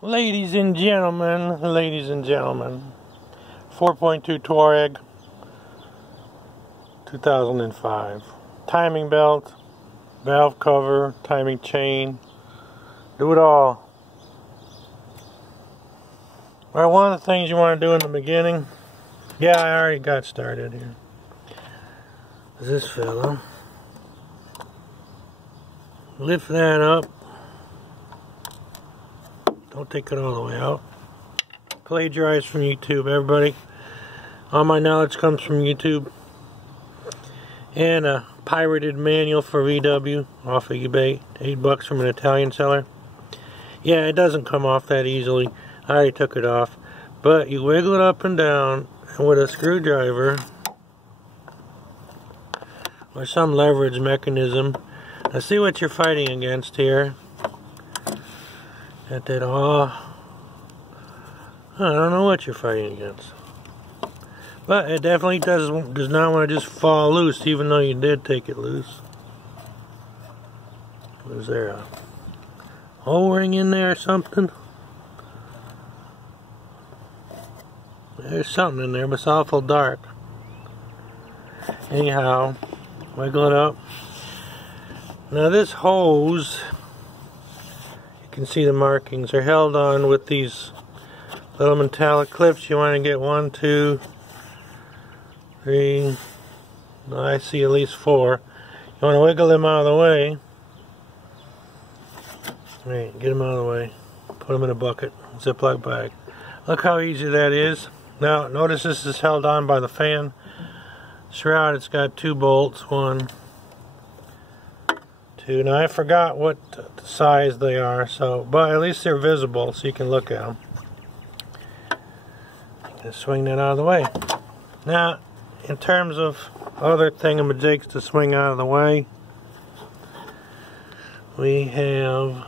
Ladies and gentlemen, 4.2 Touareg, 2005. Timing belt, valve cover, timing chain, do it all. Well, one of the things you want to do in the beginning, yeah, I already got started here, is this fella. Lift that up. Don't take it all the way out. Plagiarize from YouTube, everybody. All my knowledge comes from YouTube. And a pirated manual for VW off of eBay. $8 from an Italian seller. Yeah, it doesn't come off that easily. I already took it off. But you wiggle it up and down, and with a screwdriver or some leverage mechanism. Now see what you're fighting against here. Got that all. I don't know what you're fighting against. But it definitely does not want to just fall loose, even though you did take it loose. Was there a O-ring in there or something? There's something in there, but it's awful dark. Anyhow, wiggle it up. Now this hose, you can see the markings, are held on with these little metallic clips. You want to get 1, 2, 3, I see at least 4. You want to wiggle them out of the way. Right, get them out of the way. Put them in a bucket, Ziploc bag. Look how easy that is. Now notice this is held on by the fan shroud. It's got 2 bolts, 1, 2. Now I forgot what size they are, but at least they're visible so you can look at them. Just swing that out of the way. Now, in terms of other thingamajigs to swing out of the way, we have,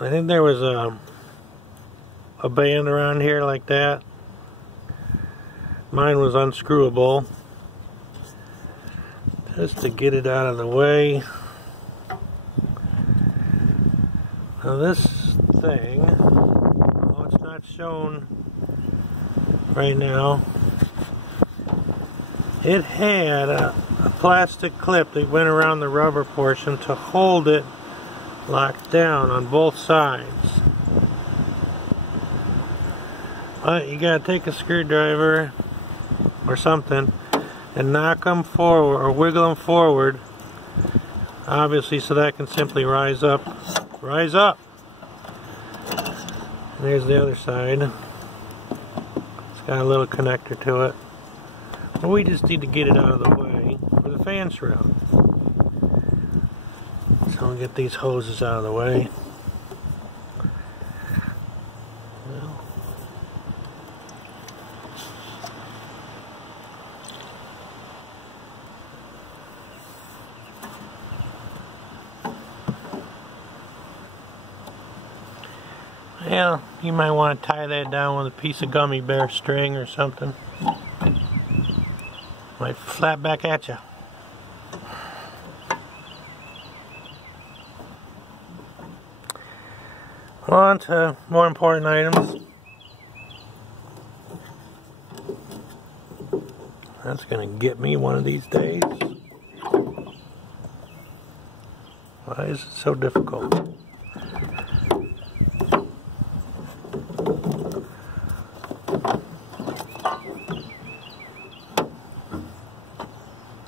I think there was a band around here like that. Mine was unscrewable. Just to get it out of the way. Now this thing, well, it's not shown right now. It had a plastic clip that went around the rubber portion to hold it locked down on both sides. But you gotta take a screwdriver or something and knock them forward or wiggle them forward, obviously, so that can simply rise up. Rise up! And there's the other side. It's got a little connector to it. But we just need to get it out of the way for the fan shroud. So we'll get these hoses out of the way. Yeah, you might want to tie that down with a piece of gummy bear string or something. Might flap back at you. On to more important items. That's gonna get me one of these days. Why is it so difficult?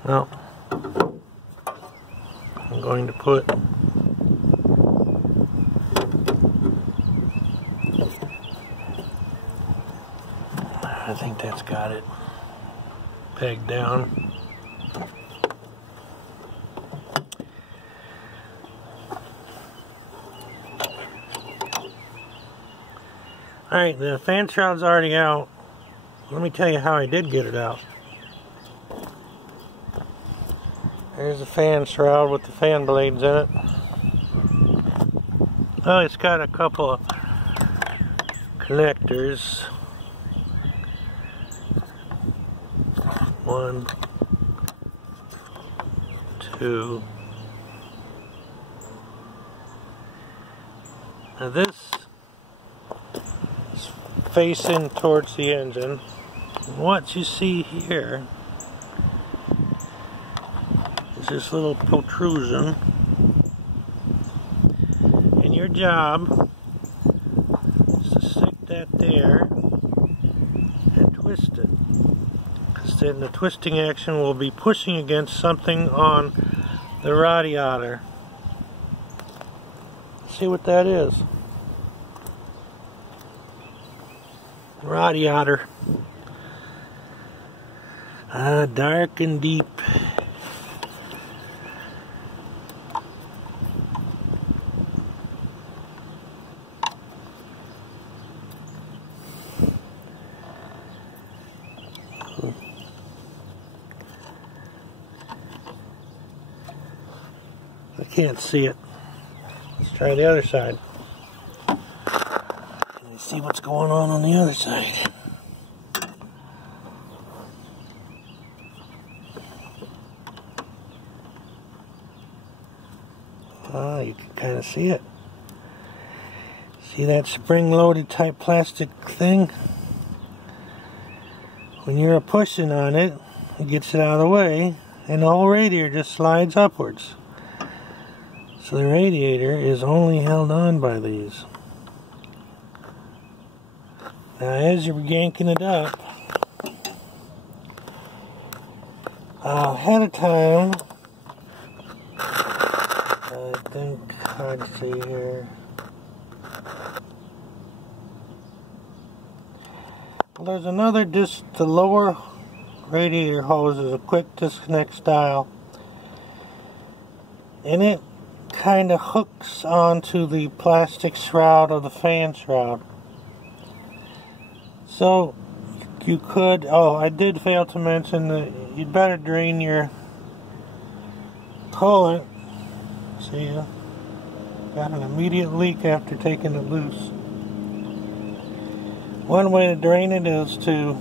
Well, I'm going to put I think that's got it pegged down. Alright, the fan shroud's already out. Let me tell you how I did get it out. There's the fan shroud with the fan blades in it. Oh, it's got a couple of connectors. 1, 2, Now this is facing towards the engine. What you see here is this little protrusion, and your job is to stick that there and twist it, because then the twisting action will be pushing against something on the radiator. See what that is? Radiator. Dark and deep. I can't see it. Let's try the other side. Let's see what's going on the other side. You can kind of see it. See that spring-loaded type plastic thing? When you're pushing on it, it gets it out of the way, and the whole radiator just slides upwards. So the radiator is only held on by these. Now as you're yanking it up, ahead of time, I think, hard to see here. Well, there's another the lower radiator hose is a quick disconnect style, and it kind of hooks onto the plastic shroud of the fan shroud. So you could, I did fail to mention that you'd better drain your coolant. See, got an immediate leak after taking it loose. One way to drain it is to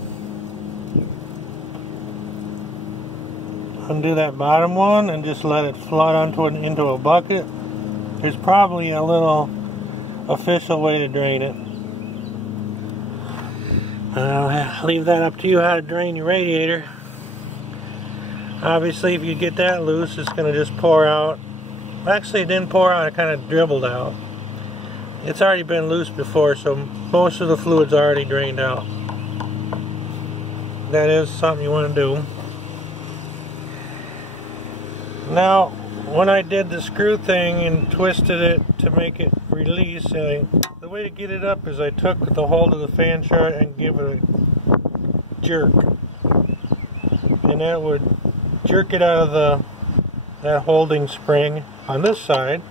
undo that bottom one and just let it flood into a bucket. There's probably a little official way to drain it. I'll leave that up to you how to drain your radiator. Obviously, if you get that loose, it's going to just pour out. Actually, it didn't pour out, it kind of dribbled out. It's already been loose before, so most of the fluid's already drained out. That is something you want to do. Now, when I did the screw thing and twisted it to make it release, the way to get it up is I took the hold of the fan shroud and give it a jerk. And that would jerk it out of that holding spring on this side.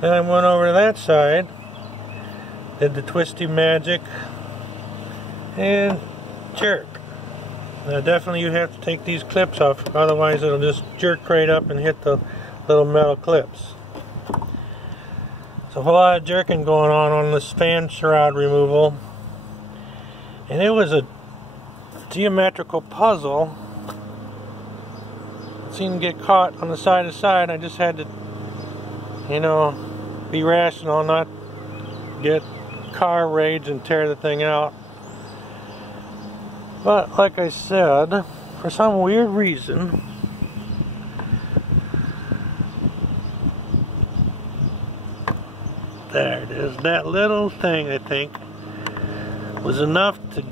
Then I went over to that side, did the twisty magic, and jerk. Now definitely you have to take these clips off, otherwise it'll just jerk right up and hit the little metal clips. So a whole lot of jerking going on this fan shroud removal, and it was a geometrical puzzle. It seemed to get caught on the side to side. I just had to, be rational, not get car rage and tear the thing out. But like I said, for some weird reason, there it is. That little thing, I think, was enough to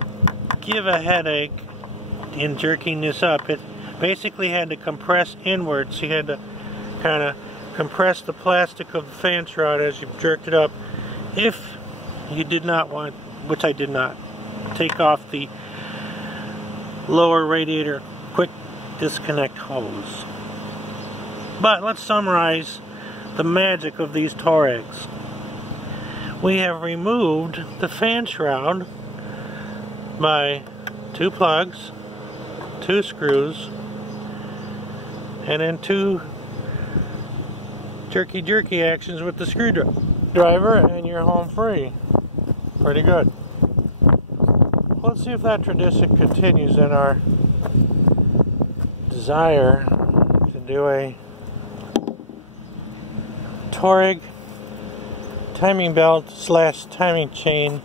give a headache in jerking this up. It basically had to compress inwards. You had to kind of compress the plastic of the fan shroud as you jerked it up. If you did not want, which I did not, take off the lower radiator quick disconnect hose. But let's summarize the magic of these Touaregs. We have removed the fan shroud by 2 plugs, 2 screws, and then 2 jerky actions with the screwdriver, and you're home free. Pretty good. Let's see if that tradition continues in our desire to do a Touareg timing belt slash timing chain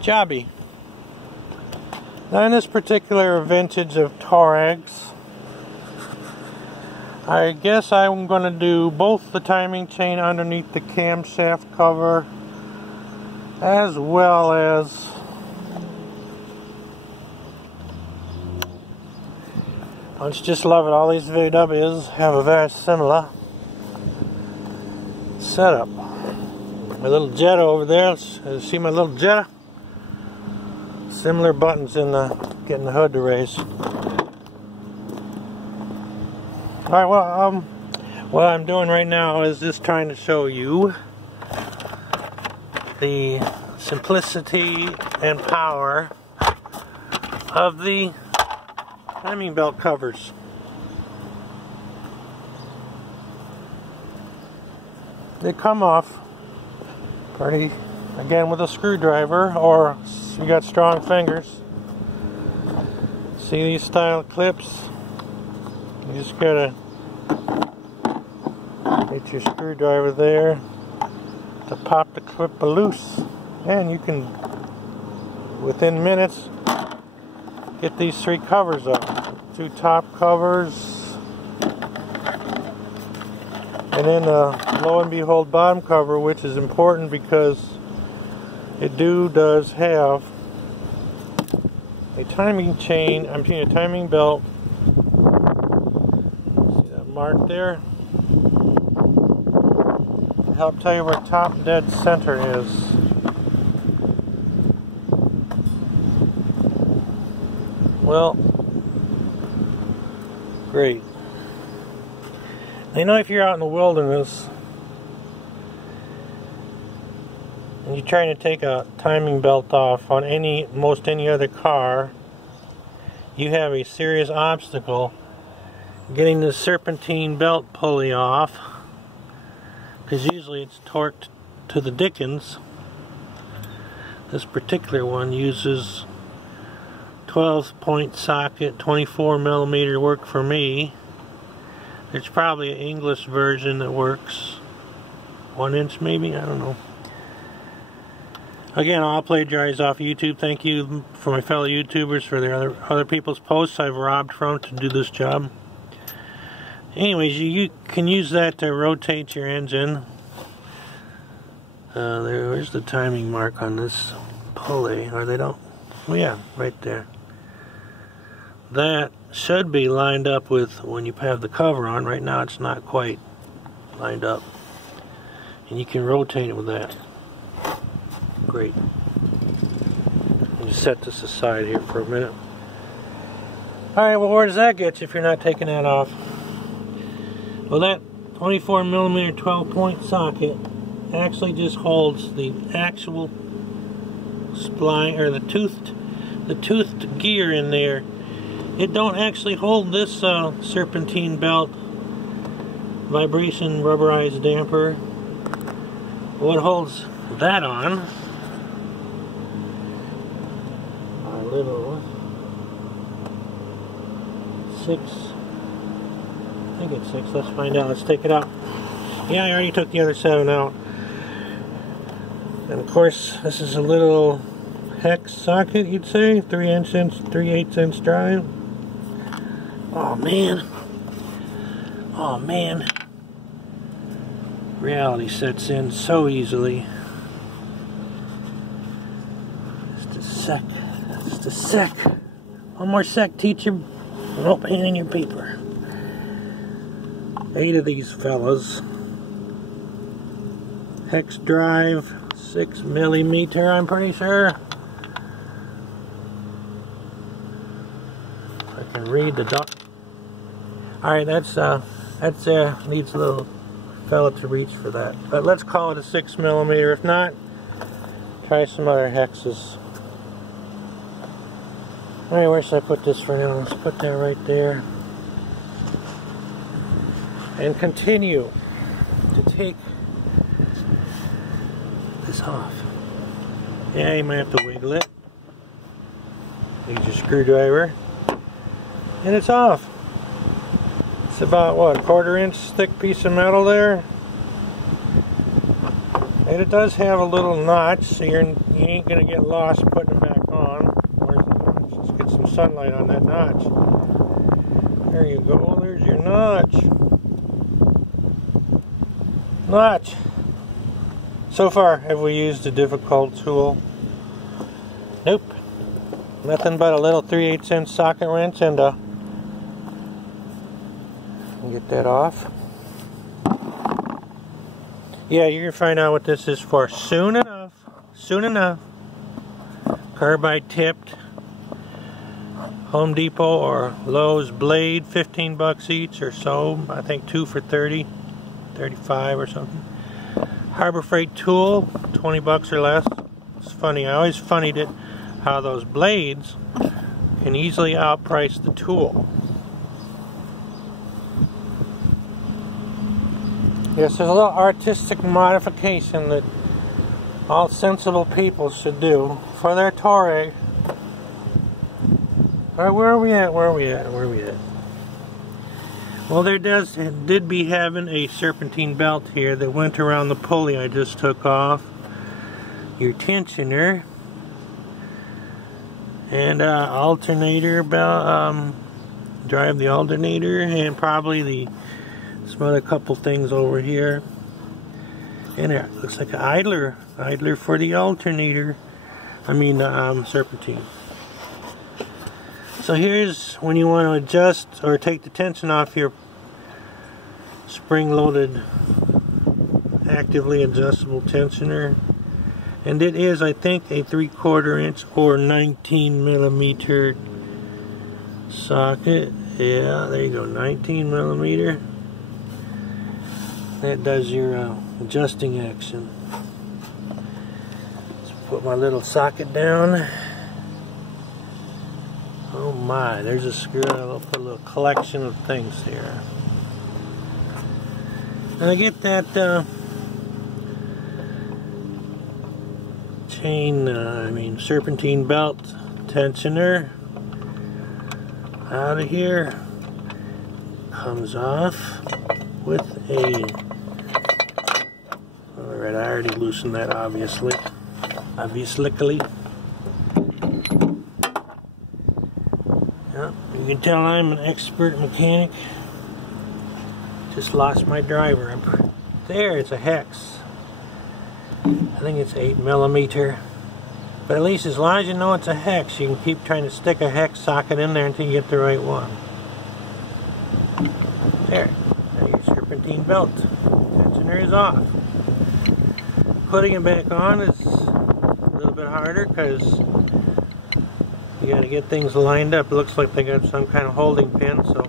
jobby. Now in this particular vintage of Touaregs, I guess I'm going to do both the timing chain underneath the camshaft cover, as well as don't you just love it? All these VWs have a very similar setup. My little Jetta over there, see my little Jetta? Similar buttons in the getting the hood to raise. Alright, well, what I'm doing right now is just trying to show you the simplicity and power of the timing belt covers. They come off pretty, again, with a screwdriver, or you got strong fingers. See these style clips? You just gotta get your screwdriver there to pop the clip loose, and you can, within minutes, get these three covers off. Two top covers, and then lo and behold, bottom cover, which is important because it does have a timing chain, a timing belt. See that mark there? To help tell you where top dead center is. Well, great. You know, if you're out in the wilderness and you're trying to take a timing belt off on most any other car, you have a serious obstacle getting the serpentine belt pulley off, because usually it's torqued to the dickens. This particular one uses 12-point socket, 24mm work for me. There's probably an English version that works 1 inch maybe, I don't know. Again, I'll plagiarize off YouTube. Thank you for my fellow YouTubers for their other people's posts I've robbed from to do this job. Anyways, you can use that to rotate your engine. Where's the timing mark on this pulley? Or they don't? Oh yeah, right there. That should be lined up with when you have the cover on. Right now it's not quite lined up. And you can rotate it with that. Great. I'll just set this aside here for a minute. Alright, well, where does that get you if you're not taking that off? Well, that 24mm 12-point socket actually just holds the actual spline, or the toothed gear in there. It don't actually hold this serpentine belt vibration rubberized damper. What holds that on, our little 6, I think it's 6, let's find out, let's take it out. Yeah, I already took the other 7 out. And of course, this is a little hex socket, you'd say, 3/8 inch drive. Oh man. Oh man. Reality sets in so easily. Just a sec. Just a sec. One more sec, teacher. Oh, pain in your paper. 8 of these fellas. Hex drive, 6mm, I'm pretty sure. I can read the dot. Alright, that's needs a little fella to reach for that. But let's call it a 6mm. If not, try some other hexes. Alright, where should I put this for now? Let's put that right there. And continue to take this off. Yeah, you might have to wiggle it. Use your screwdriver. And it's off. It's about, what, a 1/4 inch thick piece of metal there? And it does have a little notch, so you ain't gonna get lost putting it back on. Where's the notch? Let's get some sunlight on that notch. There you go, there's your notch. Notch. So far, have we used a difficult tool? Nope. Nothing but a little 3/8" socket wrench and get that off. Yeah, you're gonna find out what this is for soon enough. Soon enough. Carbide tipped. Home Depot or Lowe's blade, 15 bucks each or so. I think 2 for 30, 35 or something. Harbor Freight tool, 20 bucks or less. It's funny, I always funnied it how those blades can easily outprice the tool. Yes, there's a little artistic modification that all sensible people should do for their Touareg. Alright, where are we at? Well, there did be having a serpentine belt here that went around the pulley I just took off. Your tensioner. And alternator belt, drive the alternator, and probably some other couple things over here. And it looks like an idler for the alternator. I mean, serpentine. So here's when you want to adjust or take the tension off your spring-loaded, actively adjustable tensioner. And it is, I think, a 3/4 inch or 19 millimeter socket. Yeah, there you go, 19 millimeter. That does your adjusting action. Let's put my little socket down. Oh my, there's a screw. I'll put a little collection of things here. And I get that serpentine belt tensioner out of here. Comes off with a... Alright, I already loosened that, obviously. Yeah, you can tell I'm an expert mechanic. Just lost my driver. There, it's a hex. I think it's 8 millimeter. But at least as long as you know it's a hex, you can keep trying to stick a hex socket in there until you get the right one. There. Now your serpentine belt. Tensioner is off. Putting it back on is a little bit harder because you got to get things lined up. It looks like they got some kind of holding pin, so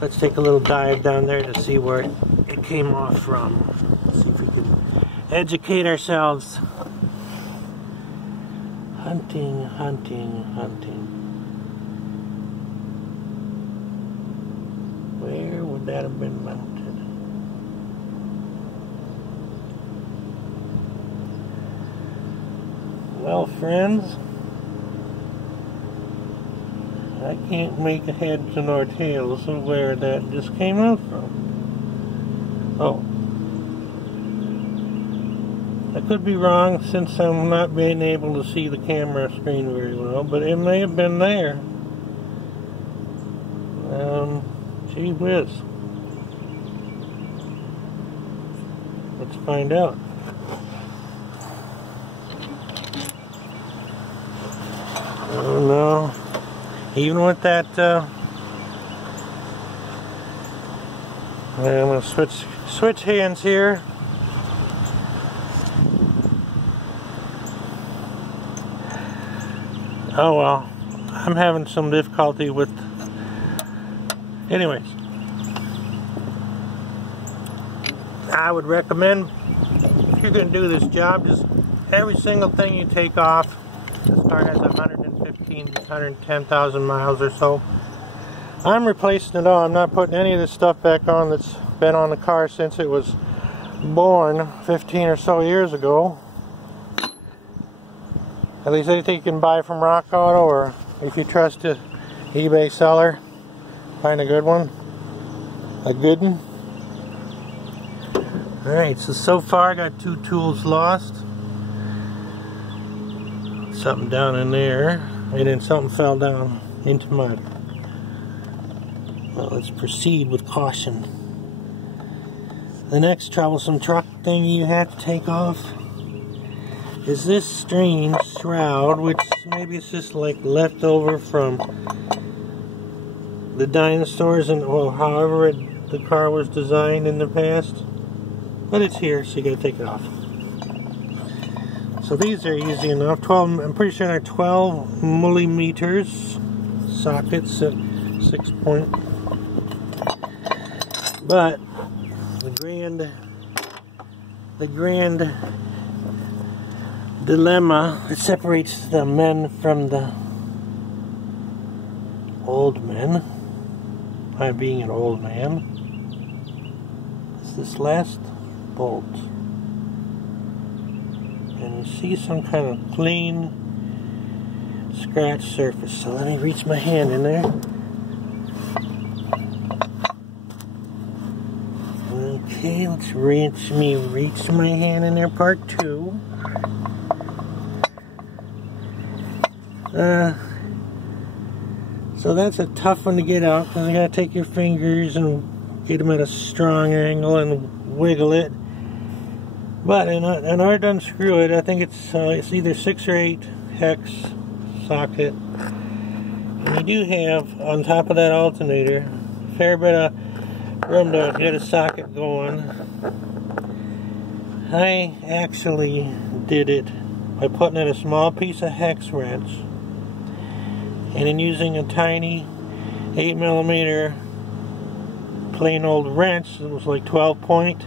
let's take a little dive down there to see where it came off from. Let's see if we can educate ourselves. Hunting. Where would that have been mounted? Well, friends, I can't make a heads nor tails of where that just came out from. Oh. I could be wrong since I'm not being able to see the camera screen very well, but it may have been there. Gee whiz. Let's find out. Oh no. Even with that, I'm going to switch hands here. Oh well, I'm having some difficulty with... Anyways, I would recommend, if you're going to do this job, just every single thing you take off. This car has 110,000 miles or so. I'm replacing it all. I'm not putting any of this stuff back on that's been on the car since it was born 15 or so years ago. At least anything you can buy from Rock Auto, or if you trust an eBay seller, find a good one. A good one. Alright, so far I got 2 tools lost. Something down in there, and then something fell down into mud. Well, let's proceed with caution. The next troublesome truck thing you have to take off is this strange shroud, which maybe it's just like leftover from the dinosaurs and or however the car was designed in the past. But it's here, so you gotta take it off. So these are easy enough. 12, I'm pretty sure they're 12 millimeters sockets at 6 point. But the grand dilemma that separates the men from the old men, I being an old man, is this last bolt. And you see some kind of clean scratch surface. So let me reach my hand in there. Okay, let's reach my hand in there, part 2. So that's a tough one to get out because you gotta take your fingers and get them at a strong angle and wiggle it. But in order to unscrew it, I think it's either 6 or 8 hex socket. And you do have on top of that alternator a fair bit of room to get a socket going. I actually did it by putting in a small piece of hex wrench and then using a tiny 8mm plain old wrench. It was like 12 point.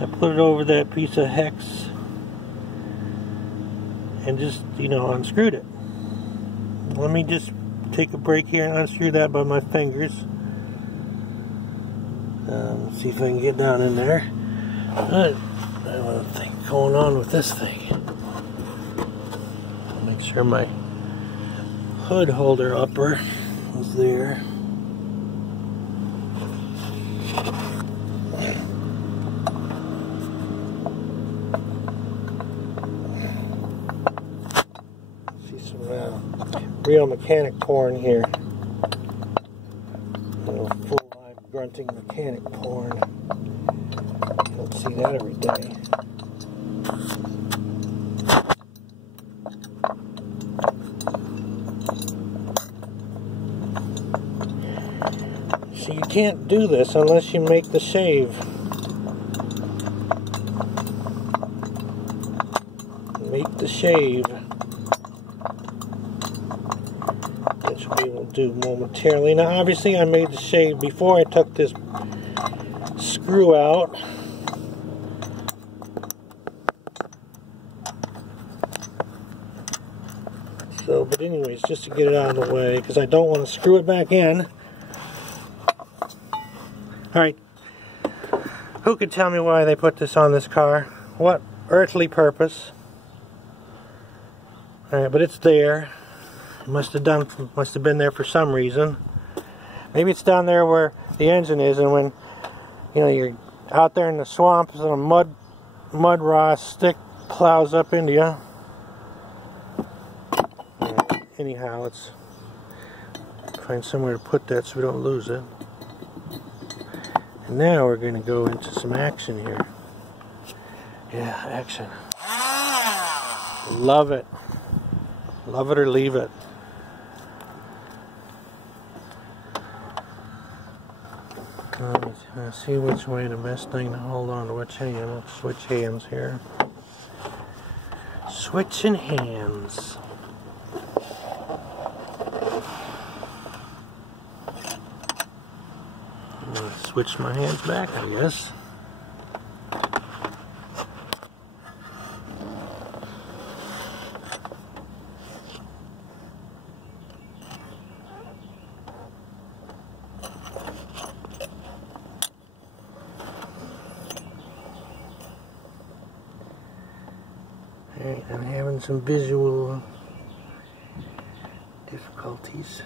I put it over that piece of hex and just, unscrewed it. Let me just take a break here and unscrew that by my fingers. Let's see if I can get down in there. I don't know what's going on with this thing. I'll make sure my hood holder upper is there. See some real mechanic porn here. Full live grunting mechanic porn. Don't see that every day. So you can't do this unless you make the shave. Make the shave, which we will do momentarily. Now obviously I made the shave before I took this screw out. So, but anyways, just to get it out of the way, because I don't want to screw it back in. Alright, who could tell me why they put this on this car? What earthly purpose? Alright, but it's there. It must have been there for some reason. Maybe it's down there where the engine is, and when you're out there in the swamps and a mud raw stick plows up into you. Right, anyhow, let's find somewhere to put that so we don't lose it. And now we're going to go into some action here. Yeah, action. Love it. Love it or leave it. Let's see which way the best thing to hold on to which hand. Let's switch hands here. Switching hands. I'm going to switch my hands back, I guess. Alright, I'm having some visual difficulties.